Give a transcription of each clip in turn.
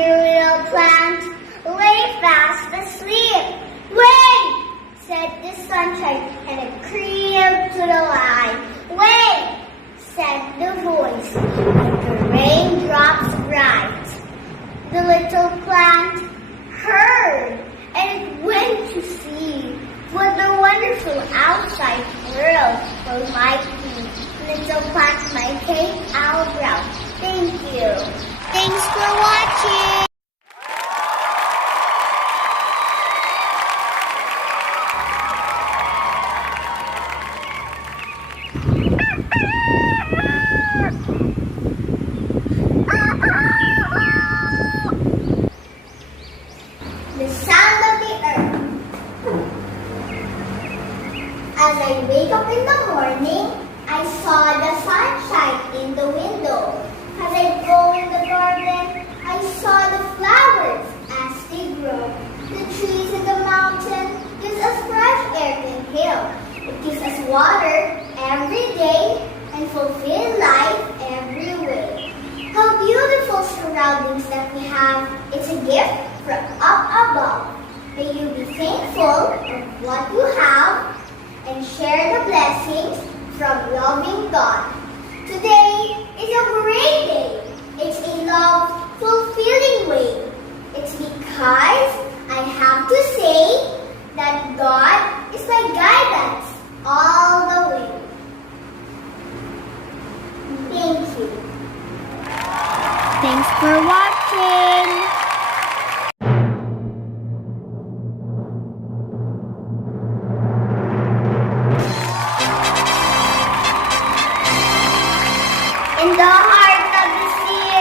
dear little plant lay fast asleep. Wait, said the sunshine, and it crept to the light. Wait, said the voice, like the raindrops bright. The little plant heard, and it went to see what the wonderful outside world might be. Little plant, my cake, our brown. Thank you. Thanks for watching. The sound of the earth. As I wake up in the morning, I saw the sunshine in the window. As I go in the garden, I saw the flowers as they grow. The trees in the mountain gives us fresh air to inhale. It gives us water every day and fulfill life every way. How beautiful surroundings that we have. It's a gift from up above. May you be thankful of what you have and share the blessings from loving God. Today is a great day. It's a love-fulfilling way. It's because I have to say that God is my guidance all the way. Thank you. Thanks for watching. In the heart of the sea,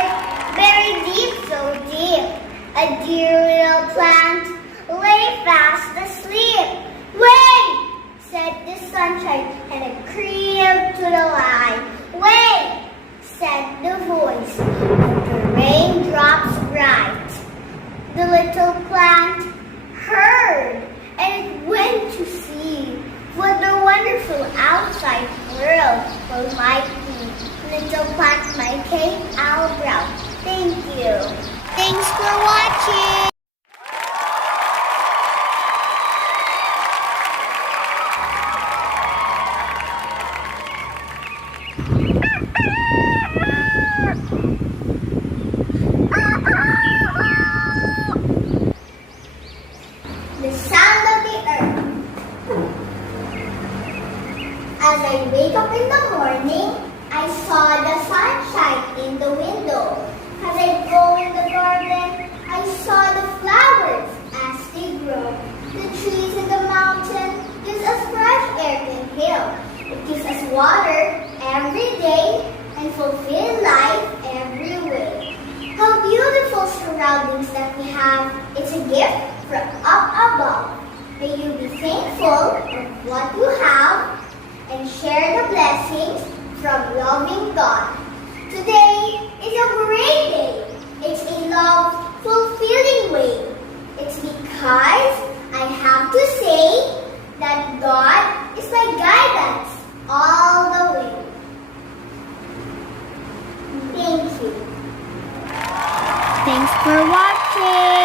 buried deep, so deep, a dear little plant lay fast asleep. Wait, said the sunshine, and it crept to the light. Wait, said the voice, like the raindrops bright. The little plant heard, and it went to see what the wonderful outside world might be. Little plant, my cake, our brown. Thank you. Thanks for watching. The sound of the earth. As I wake up in the morning, I saw the sunshine in the window. As I go in the garden, I saw the flowers as they grow. The trees in the mountain gives us fresh air to inhale. It gives us water every day and fulfill life every way. How beautiful surroundings that we have. It's a gift from up above. May you be thankful of what you have and share the blessings from loving God. Today is a great day. It's a love-fulfilling way. It's because I have to say that God is my guidance all the way. Thank you. Thanks for watching.